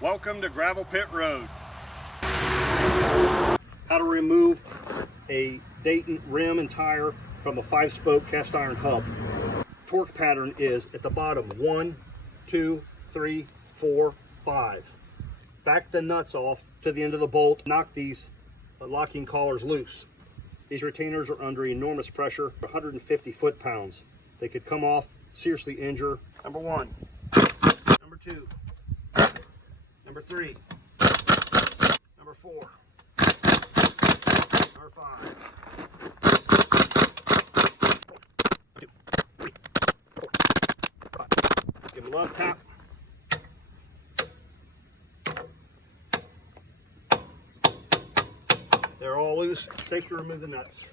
Welcome to Gravel Pit Road. How to remove a Dayton rim and tire from a 5-spoke cast iron hub. Torque pattern is at the bottom 1, 2, 3, 4, 5. Back the nuts off to the end of the bolt. Knock these locking collars loose. These retainers are under enormous pressure, 150 foot-pounds. They could come off, seriously injure. Number 1, number 2, number 3, number 4, number 5. Give them a love tap. They're all loose. Safe to remove the nuts.